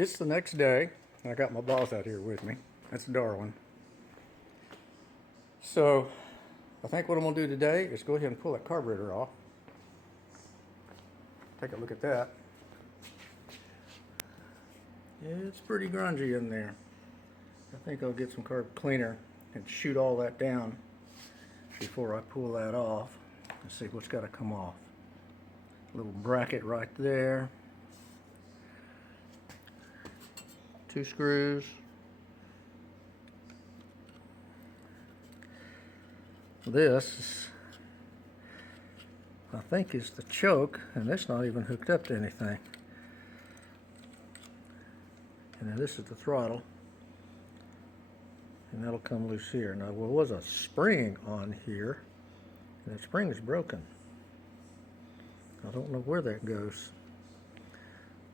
It's the next day. I got my boss out here with me. That's Darwin. So I think what I'm going to do today is go ahead and pull that carburetor off. Take a look at that. It's pretty grungy in there. I think I'll get some carb cleaner and shoot all that down before I pull that off and see what's got to come off. A little bracket right there. 2 screws. This, I think, is the choke, and that's not even hooked up to anything. And then this is the throttle, and that'll come loose here. Now, there was a spring on here, and that spring is broken. I don't know where that goes.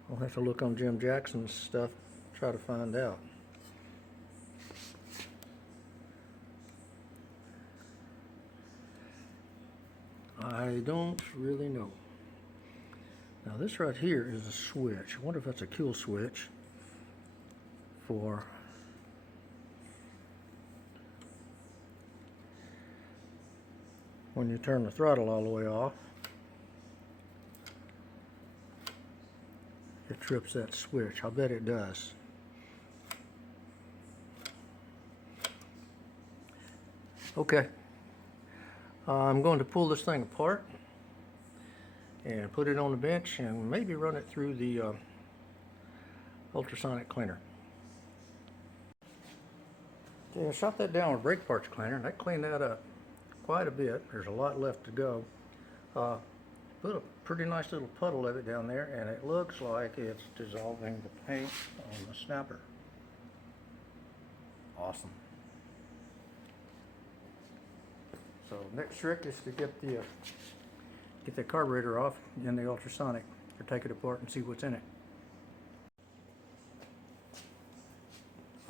I'll have to look on Jim Jackson's stuff, try to find out. I don't really know. Now this right here is a switch. I wonder if that's a kill switch for when you turn the throttle all the way off. It trips that switch. I bet it does. Okay. I'm going to pull this thing apart and put it on the bench and maybe run it through the ultrasonic cleaner. Okay, I shot that down with brake parts cleaner and that cleaned that up quite a bit. There's a lot left to go. Put a pretty nice little puddle of it down there, and it looks like it's dissolving the paint on the snapper. Awesome. So next trick is to get the carburetor off in the ultrasonic, or take it apart and see what's in it.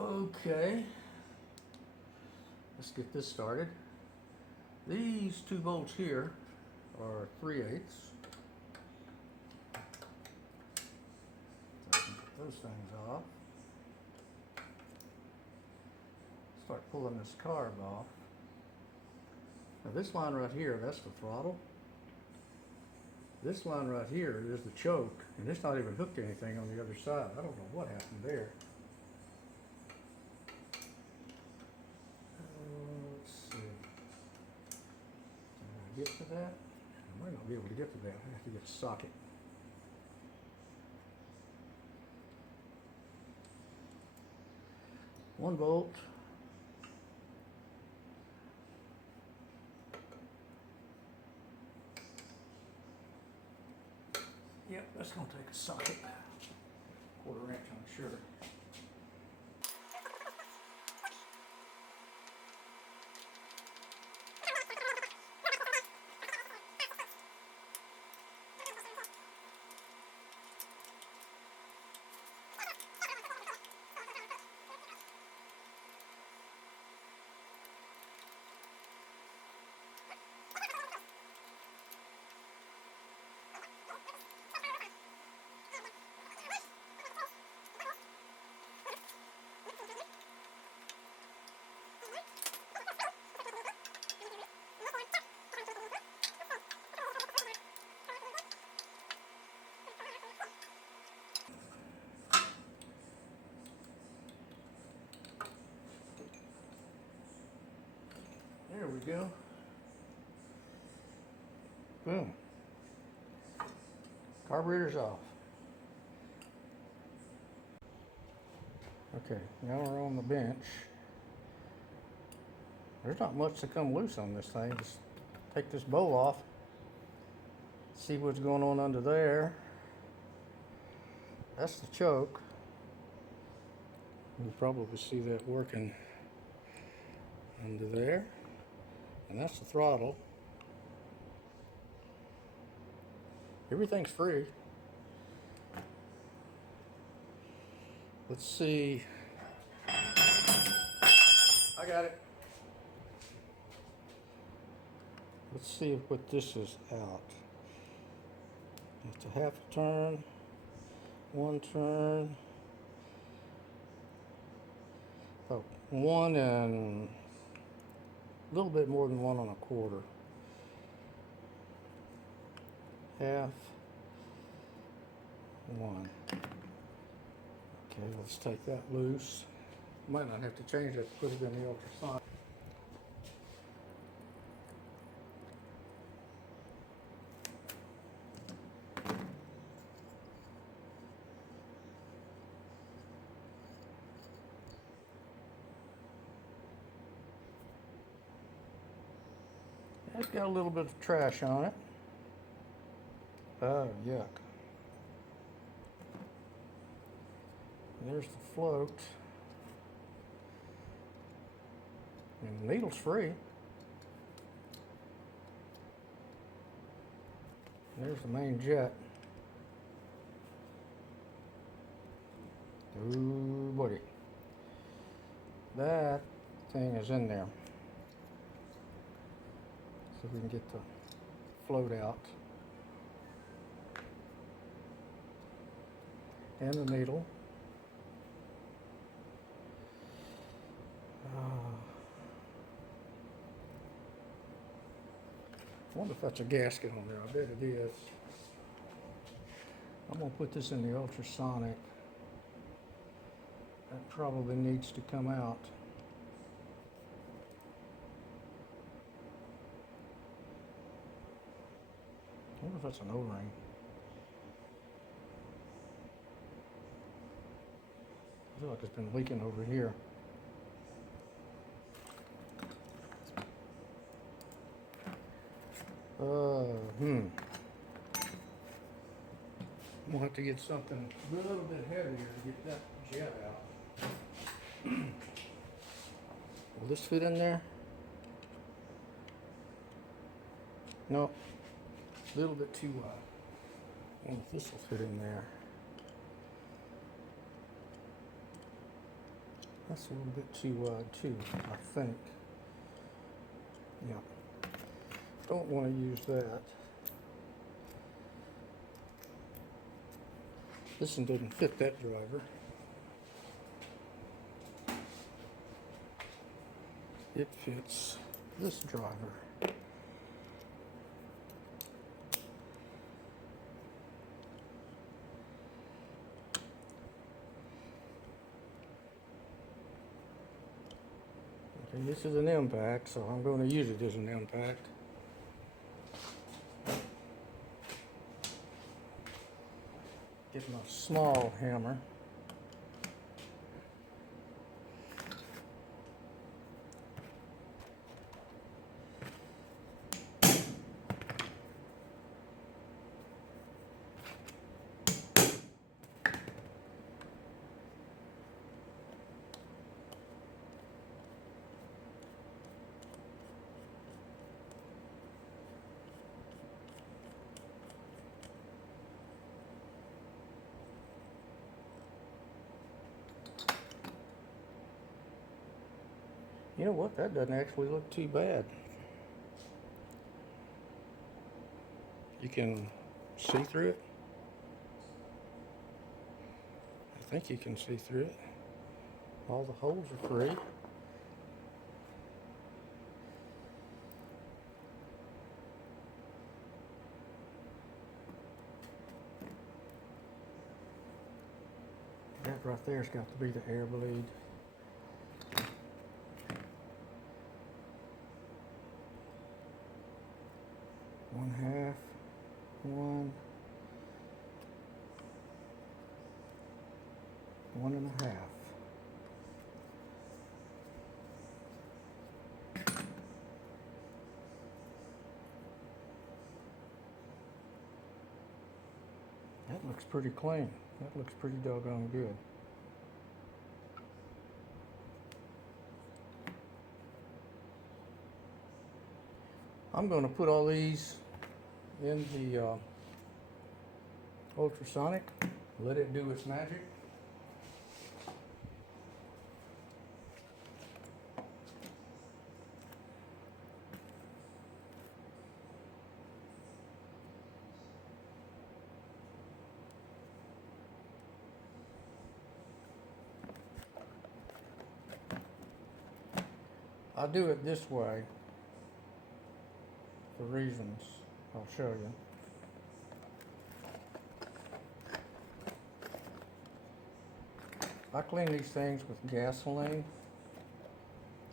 Okay, let's get this started. These 2 bolts here are 3/8. So I can get those things off. Start pulling this carb off. Now this line right here, that's the throttle. This line right here is the choke, and it's not even hooked to anything on the other side. I don't know what happened there. Let's see. Can I get to that? I might not be able to get to that. I have to get a socket. One bolt. Yep, that's going to take a socket. 1/4 inch, I'm sure. There we go. Boom. Carburetor's off. Okay, now we're on the bench. There's not much to come loose on this thing. Just take this bowl off. See what's going on under there. That's the choke. You'll probably see that working under there. And that's the throttle. Everything's free. Let's see. I got it. Let's see what this is out. It's a half a turn, 1 turn, about 1 and a little bit more than 1 1/4. Half, 1. Okay, let's take that loose. Might not have to change that to put it in the ultrasonic. It's got a little bit of trash on it. Oh, yuck. There's the float. And the needle's free. There's the main jet. Ooh, buddy. That thing is in there. So we can get the float out. And the needle. I wonder if that's a gasket on there. I bet it is. I'm going to put this in the ultrasonic. That probably needs to come out. I wonder if that's an O-ring. I feel like it's been leaking over here. We'll have to get something a little bit heavier to get that jet out. Will this fit in there? No, a little bit too wide. I wonder if this will fit in there. That's a little bit too wide too, I think. Yeah. Don't want to use that. This one didn't fit that driver. It fits this driver. Okay, this is an impact, so I'm going to use it as an impact. Get my small hammer. You know what? That doesn't actually look too bad. You can see through it. I think you can see through it. All the holes are free. That right there's got to be the air bleed. One half, one and a half. That looks pretty clean. That looks pretty doggone good. I'm going to put all these in the ultrasonic, let it do its magic. I do it this way for reasons I'll show you. I clean these things with gasoline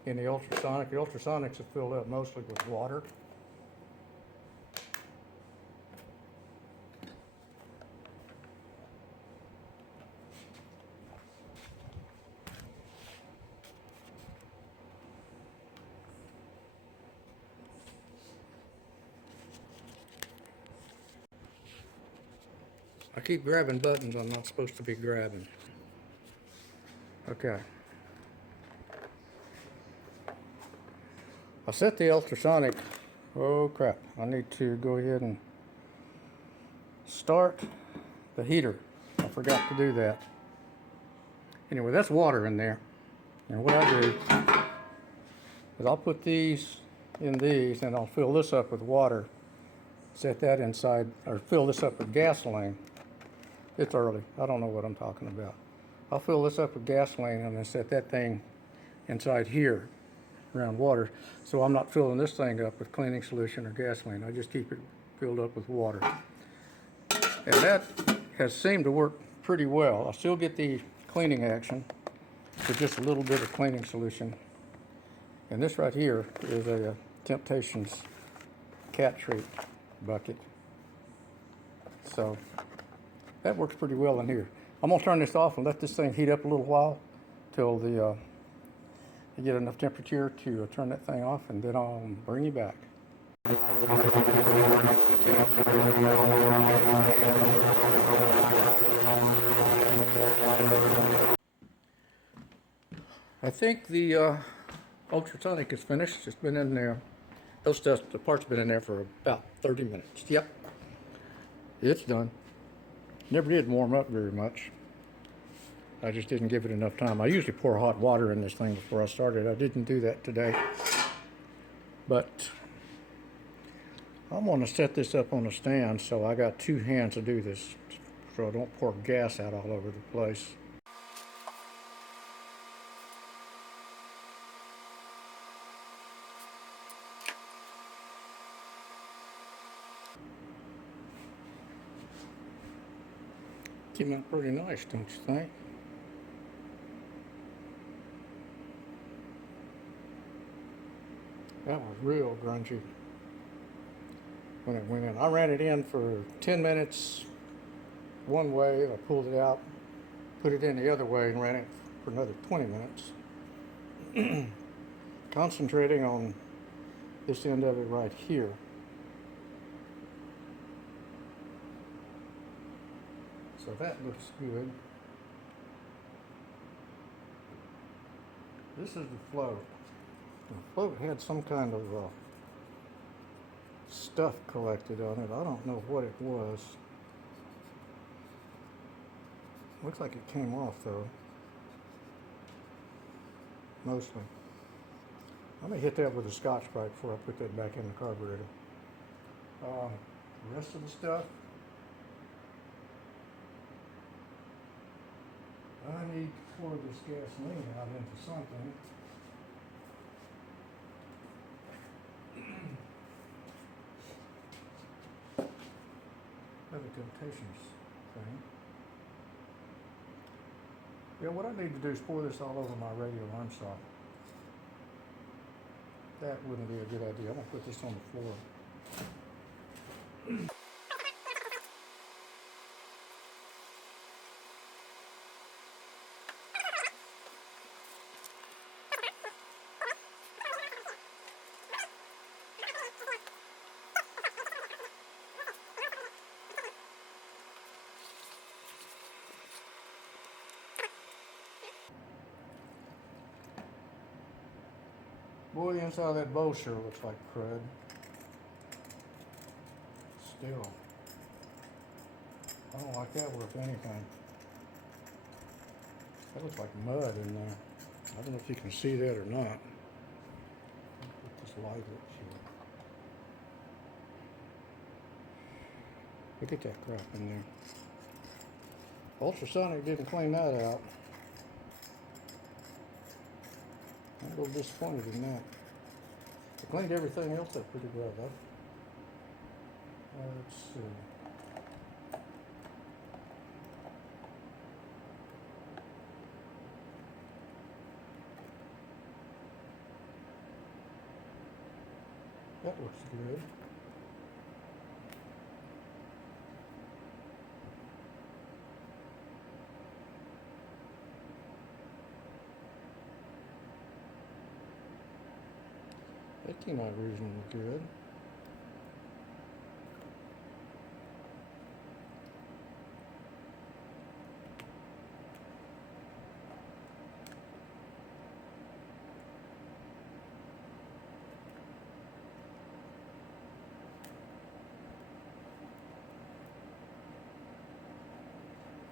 in the ultrasonic. The ultrasonics are filled up mostly with water. I keep grabbing buttons I'm not supposed to be grabbing. Okay. I set the ultrasonic. Oh crap, I need to go ahead and start the heater. I forgot to do that. Anyway, that's water in there. And what I do is I'll put these in these and I'll fill this up with water. Set that inside, or fill this up with gasoline. It's early, I don't know what I'm talking about. I'll fill this up with gasoline and then set that thing inside here around water. So I'm not filling this thing up with cleaning solution or gasoline. I just keep it filled up with water. And that has seemed to work pretty well. I still get the cleaning action with just a little bit of cleaning solution. And this right here is a Temptations cat treat bucket. So that works pretty well in here. I'm gonna turn this off and let this thing heat up a little while till you get enough temperature to turn that thing off, and then I'll bring you back. I think the ultrasonic is finished. It's been in there. The parts have been in there for about 30 minutes. Yep, it's done. Never did warm up very much. I just didn't give it enough time. I usually pour hot water in this thing before I started. I didn't do that today. But I'm going to set this up on a stand so I got two hands to do this so I don't pour gas out all over the place. Came out pretty nice, don't you think? That was real grungy when it went in. I ran it in for 10 minutes one way. I pulled it out, put it in the other way, and ran it for another 20 minutes. Concentrating on this end of it right here. So that looks good. This is the float. The float had some kind of stuff collected on it. I don't know what it was. Looks like it came off though. Mostly. I'm gonna hit that with a Scotch-Brite before I put that back in the carburetor. The rest of the stuff, I need to pour this gasoline out into something. Another Temptations thing. Yeah, what I need to do is pour this all over my radial arm socket. That wouldn't be a good idea. I'm gonna put this on the floor. Boy, the inside of that bowl sure looks like crud. Still, I don't like that worth anything. That looks like mud in there. I don't know if you can see that or not. Put this light up here. Look at that crap in there. Ultrasonic didn't clean that out. I'm a little disappointed in that. I cleaned everything else up pretty well though. Let's see. That looks good. That came out reasonably good.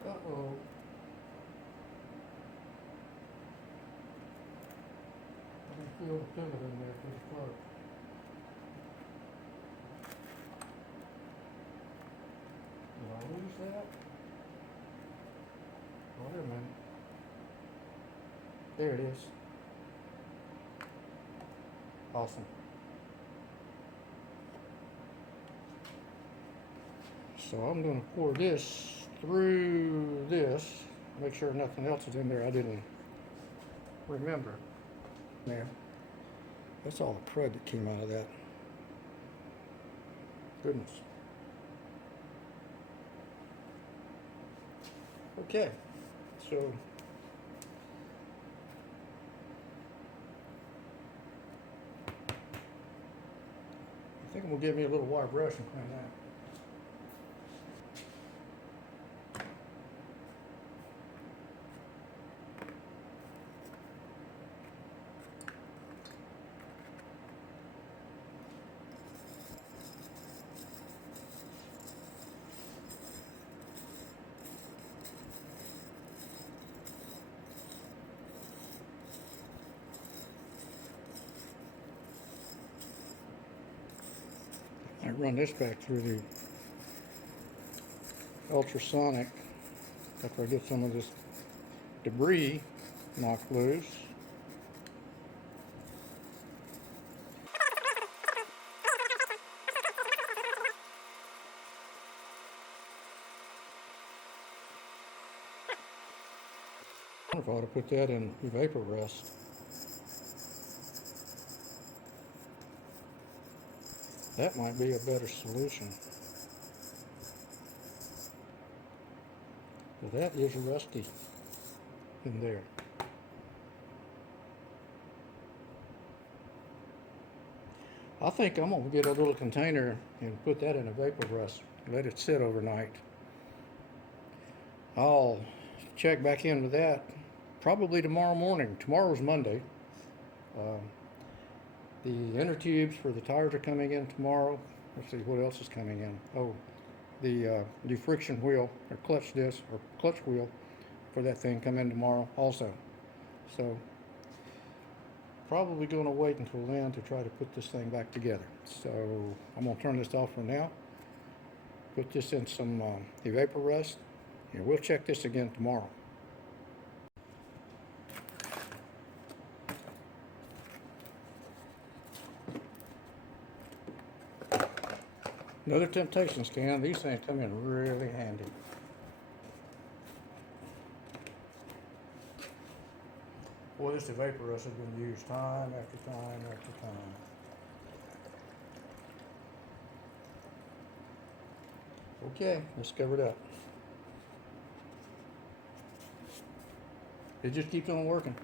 Uh-oh. I can feel the pivot in there pretty close. Did I lose that? Wait a minute. There it is. Awesome. So I'm going to pour this through this, make sure nothing else is in there I didn't remember. There. That's all the crud that came out of that. Goodness. Okay, so I think I'm gonna give me a little wire brush and clean that. I run this back through the ultrasonic after I get some of this debris knocked loose. I wonder if I ought to put that in vapor rest. That might be a better solution. But that is rusty in there. I think I'm going to get a little container and put that in a vapor rest. Let it sit overnight. I'll check back in with that probably tomorrow morning. Tomorrow's Monday. The inner tubes for the tires are coming in tomorrow. Let's see what else is coming in. Oh, the friction wheel or clutch disc or clutch wheel for that thing come in tomorrow also. So probably going to wait until then to try to put this thing back together. So I'm going to turn this off for now. Put this in some vapor rest, and we'll check this again tomorrow. Another temptation scan. These things come in really handy. Boy, this vapor rest has been used time after time after time. Okay, let's cover it up. It just keeps on working.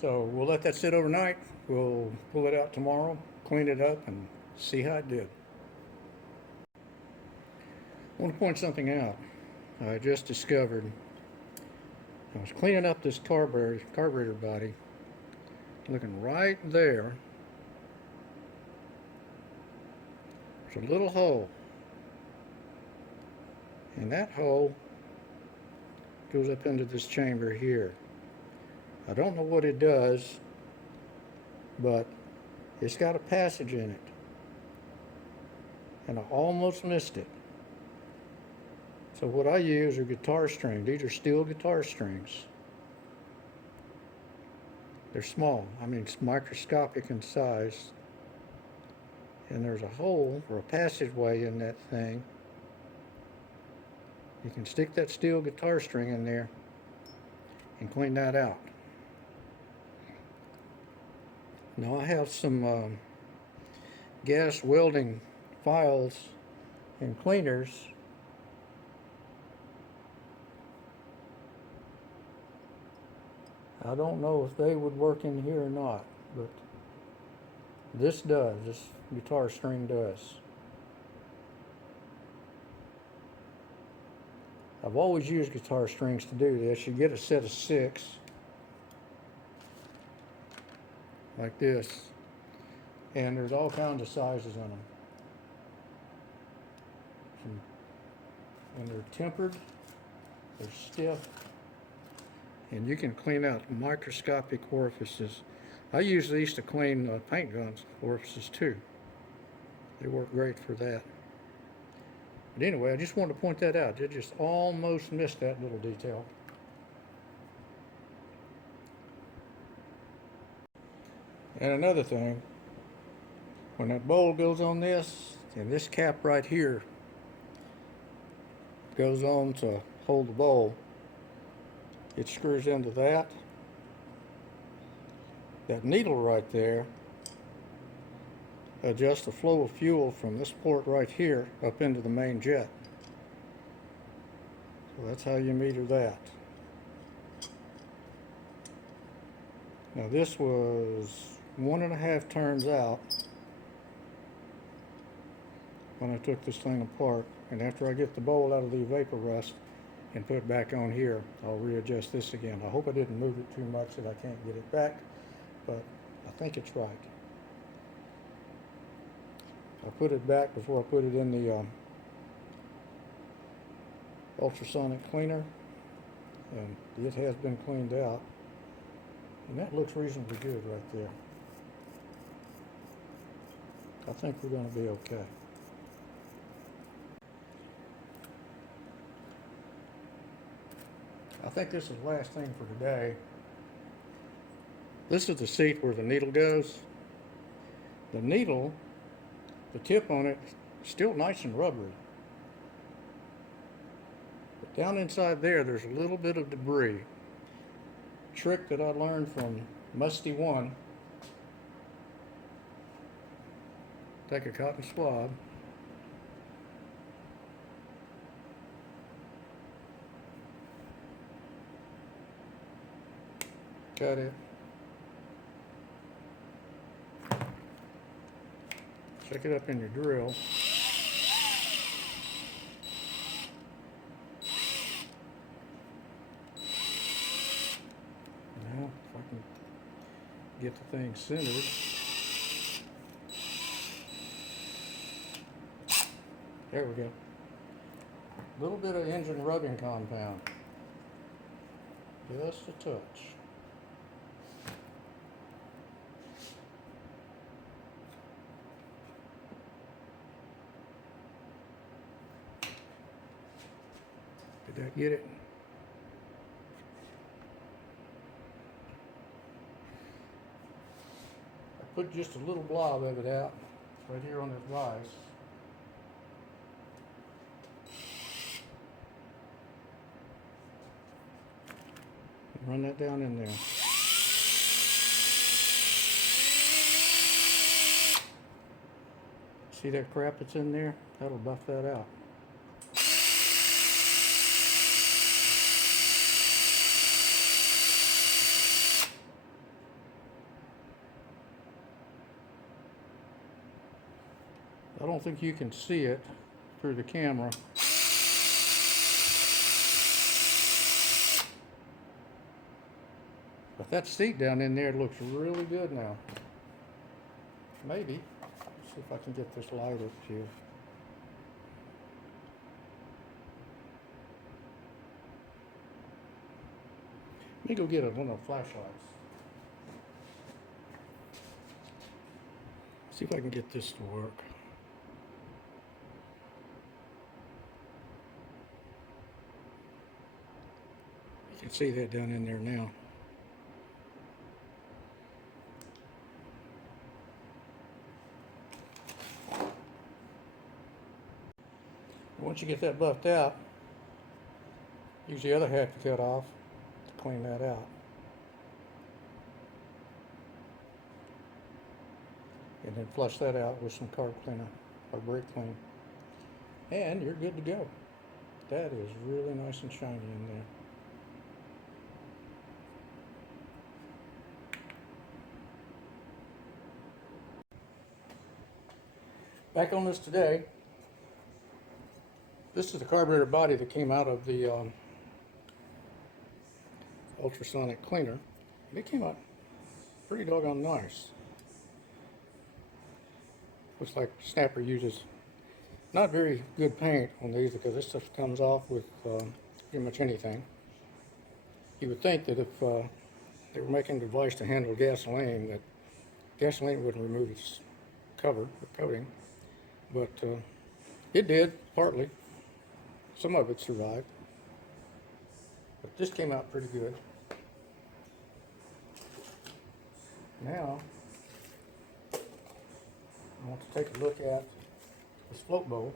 So we'll let that sit overnight. We'll pull it out tomorrow, clean it up, and see how it did. I want to point something out. I just discovered. I was cleaning up this carburetor body, looking right there. There's a little hole, and that hole goes up into this chamber here. I don't know what it does, but it's got a passage in it, and I almost missed it. So what I use are guitar strings. These are steel guitar strings. They're small. I mean, it's microscopic in size. And there's a hole or a passageway in that thing. You can stick that steel guitar string in there and clean that out. Now I have some gas welding files and cleaners. I don't know if they would work in here or not, but this does. This guitar string does. I've always used guitar strings to do this. You get a set of 6 like this, and there's all kinds of sizes in them. And they're tempered, they're stiff, and you can clean out microscopic orifices. I use these to clean paint guns orifices too. They work great for that. But anyway, I just wanted to point that out. I just almost missed that little detail. And another thing, when that bowl goes on this, and this cap right here goes on to hold the bowl, it screws into that. That needle right there adjusts the flow of fuel from this port right here up into the main jet. So that's how you meter that. Now this was 1.5 turns out when I took this thing apart, and after I get the bowl out of the vapor rust and put it back on here, I'll readjust this again. I hope I didn't move it too much that I can't get it back, but I think it's right. I put it back before I put it in the ultrasonic cleaner, and it has been cleaned out, and that looks reasonably good right there. I think we're going to be okay. I think this is the last thing for today. This is the seat where the needle goes. The needle, the tip on it, is still nice and rubbery. But down inside there, there's a little bit of debris. Trick that I learned from Musty One. Take a cotton swab. Cut it. Stick it up in your drill. Now, if I can get the thing centered. There we go. A little bit of engine rubbing compound. Just a touch. Did that get it? I put just a little blob of it out right here on this vise. Run that down in there. See that crap that's in there? That'll buff that out. I don't think you can see it through the camera. But that seat down in there looks really good now. Maybe. Let's see if I can get this light up here. Let me go get one of the flashlights. See if I can get this to work. You can see that down in there now. Once you get that buffed out, use the other half to cut off to clean that out. And then flush that out with some carb cleaner or brake cleaner. And you're good to go. That is really nice and shiny in there. Back on this today, this is the carburetor body that came out of the ultrasonic cleaner. And it came out pretty doggone nice. Looks like Snapper uses not very good paint on these because this stuff comes off with pretty much anything. You would think that if they were making a device to handle gasoline, that gasoline wouldn't remove its cover or coating. But it did, partly. Some of it survived. But this came out pretty good. Now, I want to take a look at this float bowl.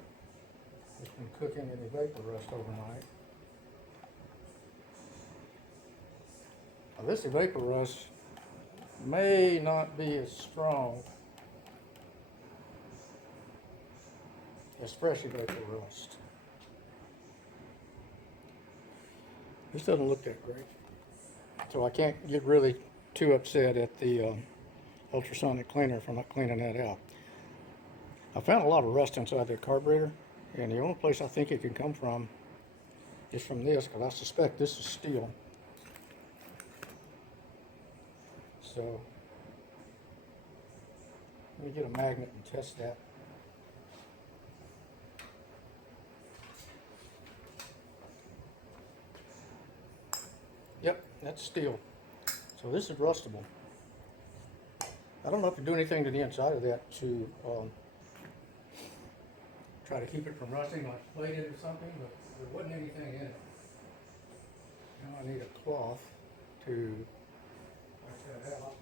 It's been cooking in the vapor rust overnight. Now, this vapor rust may not be as strong as fresh vapor rust. This doesn't look that great. So I can't get really too upset at the ultrasonic cleaner if I'm not cleaning that out. I found a lot of rust inside the carburetor, and the only place I think it can come from is from this, because I suspect this is steel. So let me get a magnet and test that. Yep, that's steel. So this is rustable. I don't know if to do anything to the inside of that to try to keep it from rusting, like plated or something, but there wasn't anything in it. Now I need a cloth to wash that out.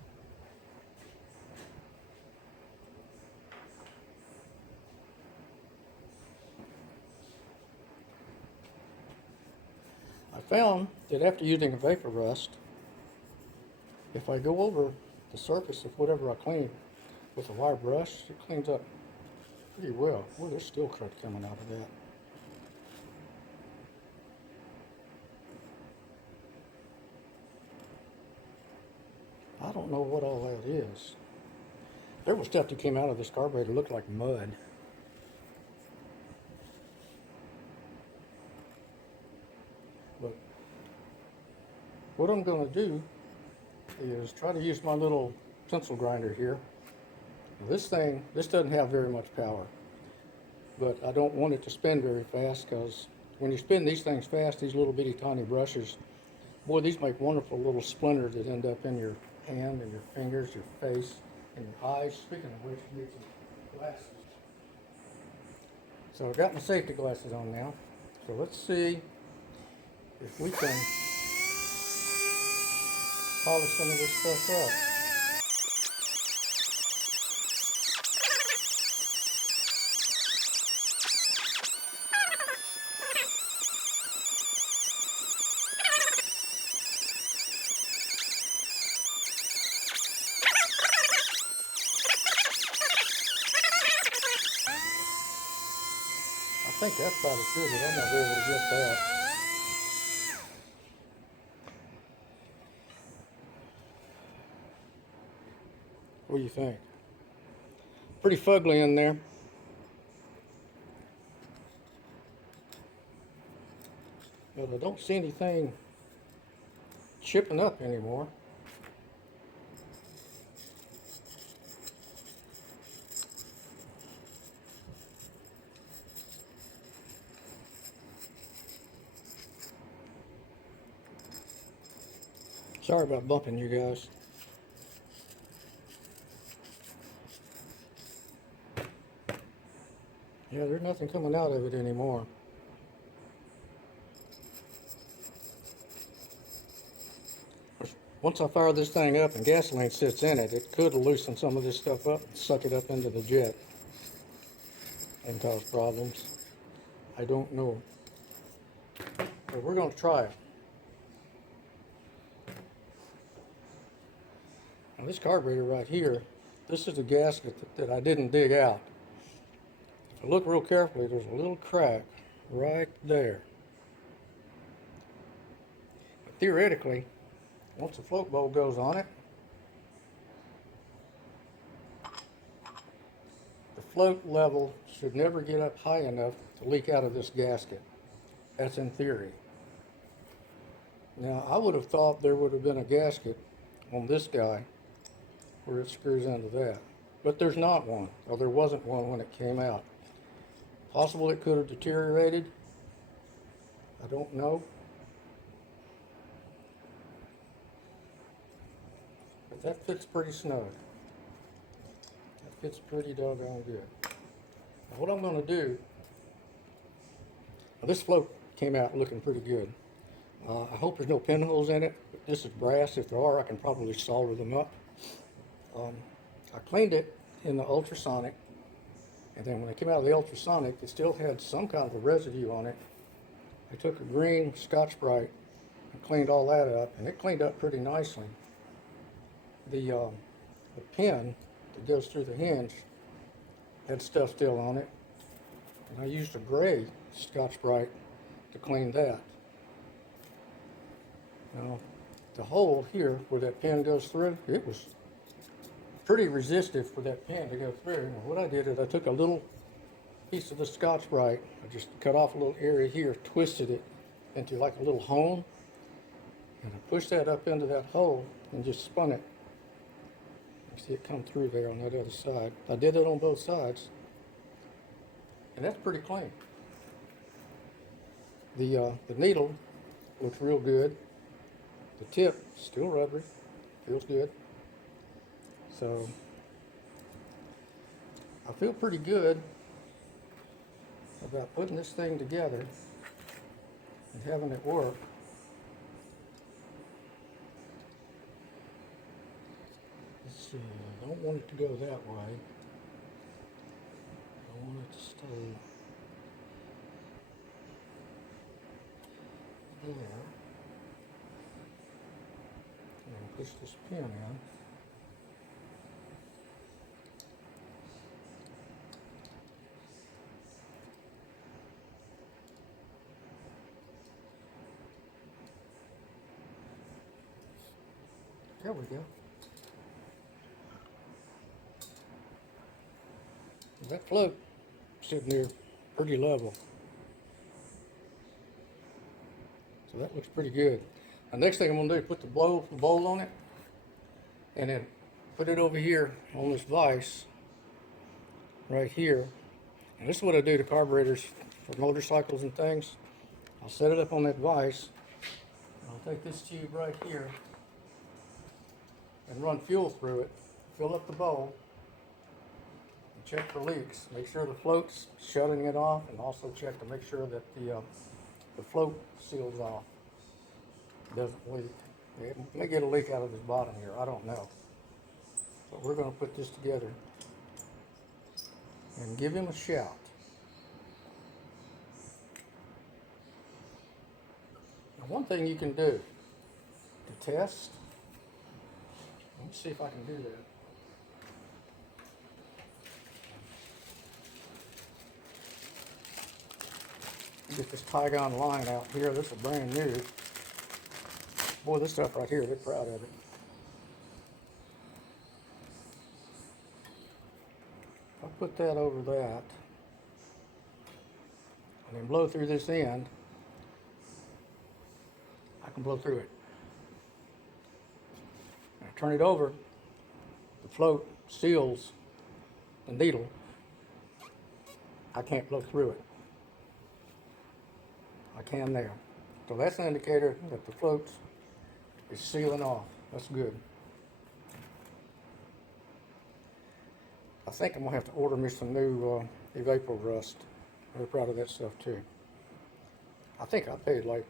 I found that after using a vapor rust, if I go over the surface of whatever I clean with a wire brush, it cleans up pretty well. Boy, there's still crud coming out of that. I don't know what all that is. There was stuff that came out of this carburetor that looked like mud. But what I'm going to do is try to use my little pencil grinder here. Now this doesn't have very much power, but I don't want it to spin very fast, because when you spin these things fast, these little bitty tiny brushes, boy, these make wonderful little splinters that end up in your hand and your fingers, your face, and your eyes. Speaking of which, you need some glasses. So I've got my safety glasses on now. So let's see if we can polish some of this stuff up. I think that's about as good as I'm going to be able to get that. What do you think? Pretty fugly in there. But I don't see anything chipping up anymore. Sorry about bumping you guys. Yeah, there's nothing coming out of it anymore. Once I fire this thing up and gasoline sits in it, it could loosen some of this stuff up and suck it up into the jet and cause problems. I don't know. But we're going to try it. Now this carburetor right here, this is the gasket that I didn't dig out. If I look real carefully, there's a little crack right there. But theoretically, once the float bowl goes on it, the float level should never get up high enough to leak out of this gasket. That's in theory. Now, I would have thought there would have been a gasket on this guy where it screws into that. But there's not one, or there wasn't one when it came out. Possible it could have deteriorated. I don't know. But that fits pretty snug. That fits pretty doggone good. Now what I'm going to do, now this float came out looking pretty good. I hope there's no pinholes in it. But this is brass. If there are, I can probably solder them up. I cleaned it in the ultrasonic, and then when I came out of the ultrasonic, it still had some kind of a residue on it. I took a green Scotch-Brite and cleaned all that up, and it cleaned up pretty nicely. The pin that goes through the hinge had stuff still on it, and I used a gray Scotch-Brite to clean that. Now, the hole here where that pin goes through, it was pretty resistive for that pin to go through. And what I did is I took a little piece of the Scotch-Brite, I just cut off a little area here, twisted it into like a little hone, and I pushed that up into that hole and just spun it. You see it come through there on that other side. I did it on both sides, and that's pretty clean. The needle looks real good. The tip still rubbery, feels good. So I feel pretty good about putting this thing together and having it work. Let's see, I don't want it to go that way. I want it to stay there. And push this pin in. There we go. That float sitting there pretty level. So that looks pretty good. The next thing I'm going to do is put the bowl on it, and then put it over here on this vise right here. And this is what I do to carburetors for motorcycles and things. I'll set it up on that vise. I'll take this tube right here and run fuel through it, fill up the bowl, and check for leaks. Make sure the float's shutting it off, and also check to make sure that the float seals off, doesn't leak. It may get a leak out of this bottom here, I don't know. But we're going to put this together and give him a shout. Now, one thing you can do to test, let me see if I can do that. Get this Tygon line out here. This is brand new. Boy, this stuff right here, they're proud of it. I'll put that over that, and then blow through this end. I can blow through it. Turn it over, the float seals the needle. I can't blow through it. I can there. So that's an indicator that the float is sealing off. That's good. I think I'm going to have to order me some new evapor rust. I'm proud of that stuff too. I think I paid like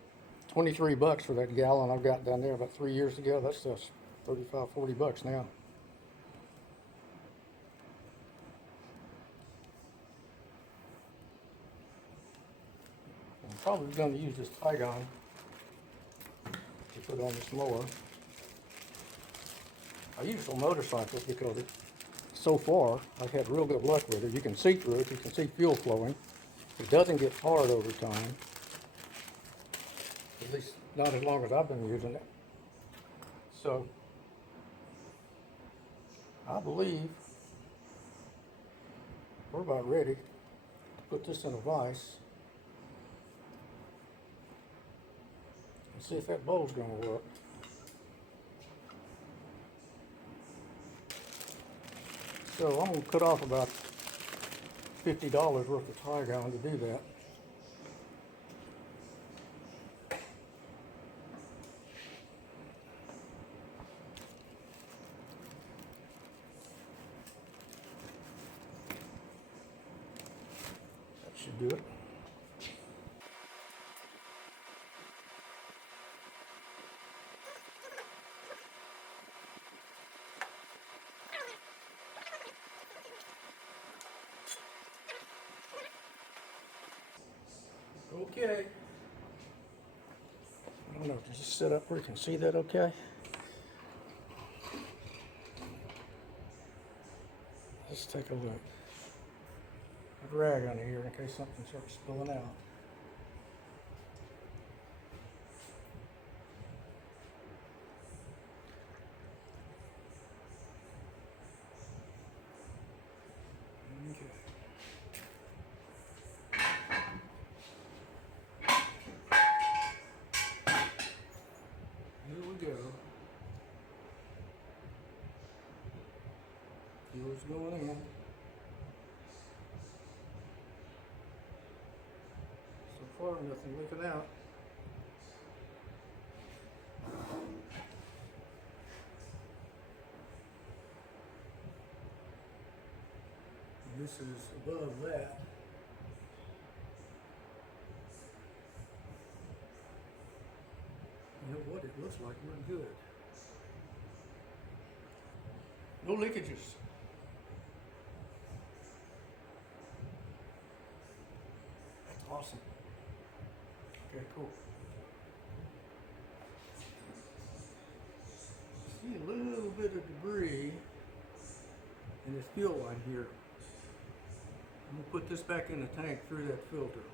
23 bucks for that gallon I've got down there about 3 years ago. That stuff's 35, 40 bucks now. probably going to use this Tygon to put on this mower. I use it on motorcycles because so far I've had real good luck with it. You can see through it, you can see fuel flowing. It doesn't get hard over time, at least not as long as I've been using it. So I believe we're about ready to put this in a vise and see if that bowl's going to work. So I'm going to cut off about $50 worth of Tygon to do that. That should do it. Okay. I don't know, does this set up where you can see that okay? Let's take a look. A rag under here in case something starts spilling out. Okay. Here we go. Fuel's going in. So far, nothing leaking out. And this is above that. You know what? It looks like we're good. No leakages. That's awesome. Okay, cool. See a little bit of debris in this fuel line here. I'm going to put this back in the tank through that filter.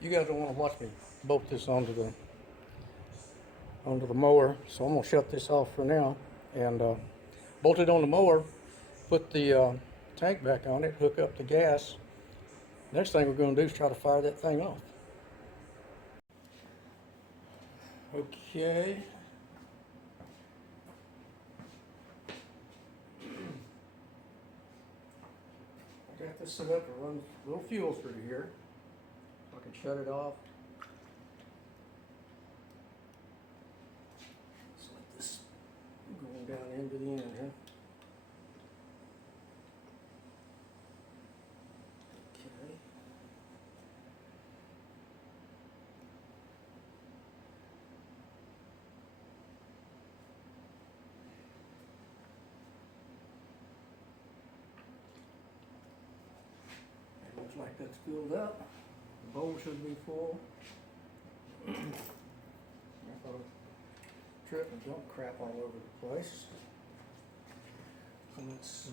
You guys don't want to watch me bolt this onto the mower, so I'm going to shut this off for now and bolt it on the mower, put the tank back on it, hook up the gas. Next thing we're going to do is try to fire that thing off. Okay. I got this set up to run a little fuel through here. I can shut it off. Just let this going down into the end here. Okay. It looks like that's filled up. The bowl should be full. I thought I'd trip and dump crap all over the place. So let's see.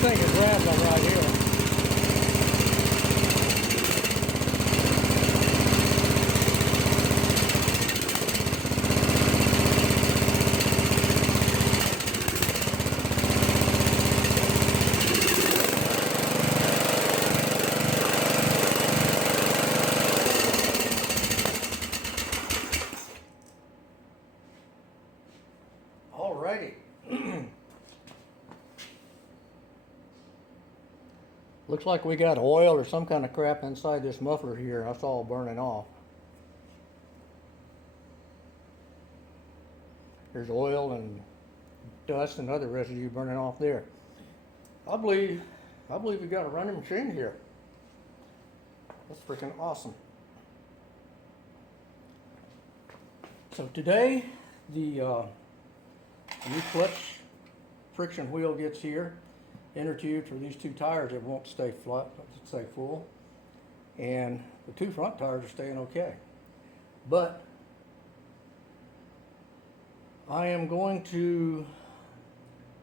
thing is rattling right here. Alrighty. Looks like we got oil or some kind of crap inside this muffler here. That's all burning off. There's oil and dust and other residue burning off there. I believe we got a running machine here. That's freaking awesome. So today the new clutch friction wheel gets here, inner tube for these two tires that won't stay flat, stay full, and the two front tires are staying okay. But I am going to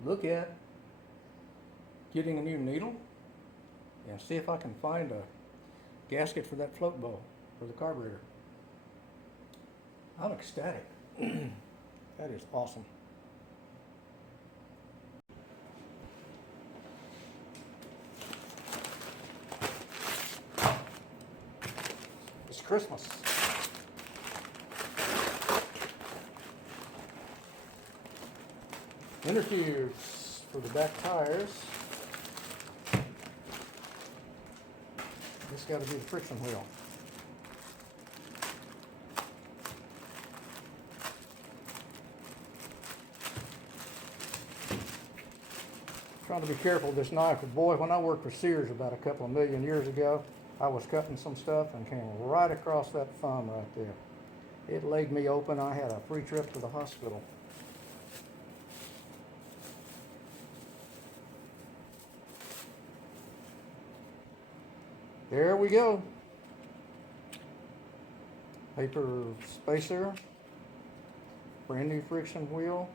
look at getting a new needle and see if I can find a gasket for that float bowl for the carburetor. I'm ecstatic. That is awesome. It's Christmas. Inner tubes for the back tires. This got to be the friction wheel. Trying to be careful with this knife, but boy, when I worked for Sears about a couple of million years ago, I was cutting some stuff and came right across that thumb right there. It laid me open. I had a free trip to the hospital. There we go. Paper spacer, brand new friction wheel.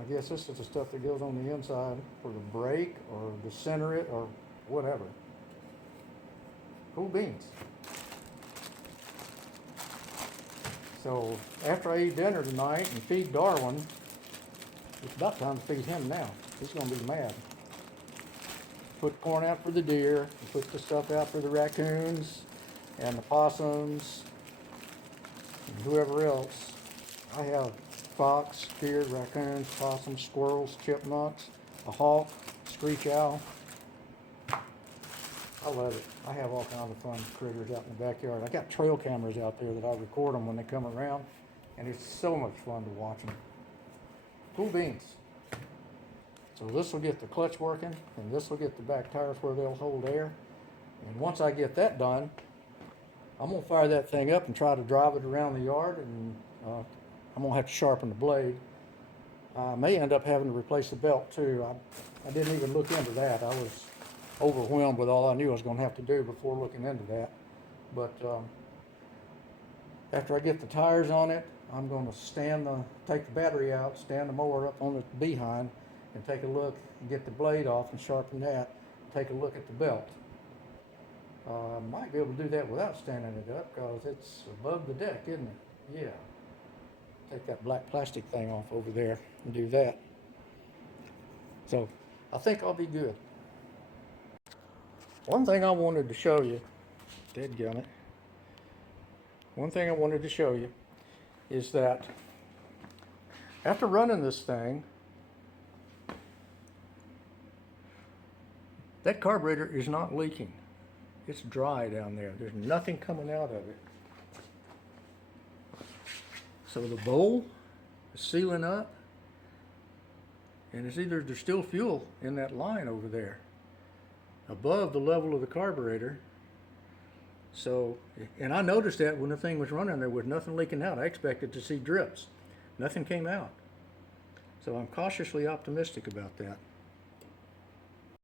I guess this is the stuff that goes on the inside for the brake or to center it or whatever. Cool beans. So after I eat dinner tonight and feed Darwin, it's about time to feed him now. He's going to be mad. Put corn out for the deer, and put the stuff out for the raccoons and the possums and whoever else. I have fox, deer, raccoons, possums, squirrels, chipmunks, a hawk, screech owl. I love it. I have all kinds of fun critters out in the backyard. I got trail cameras out there that I record them when they come around, and it's so much fun to watch them. Cool beans. So this will get the clutch working, and this will get the back tires where they'll hold air. And once I get that done, I'm going to fire that thing up and try to drive it around the yard, and I'm going to have to sharpen the blade. I may end up having to replace the belt too. I didn't even look into that. I was overwhelmed with all I knew I was going to have to do before looking into that. But after I get the tires on it, I'm going to take the battery out, stand the mower up on the behind, and take a look and get the blade off and sharpen that. Take a look at the belt. Might be able to do that without standing it up because it's above the deck, isn't it? Yeah. Take that black plastic thing off over there and do that. So I think I'll be good. One thing I wanted to show you, dadgummit. One thing I wanted to show you is that after running this thing, that carburetor is not leaking. It's dry down there. There's nothing coming out of it. So the bowl is sealing up, and it's either there's still fuel in that line over there above the level of the carburetor. So, and I noticed that when the thing was running, there was nothing leaking out. I expected to see drips. Nothing came out. So I'm cautiously optimistic about that.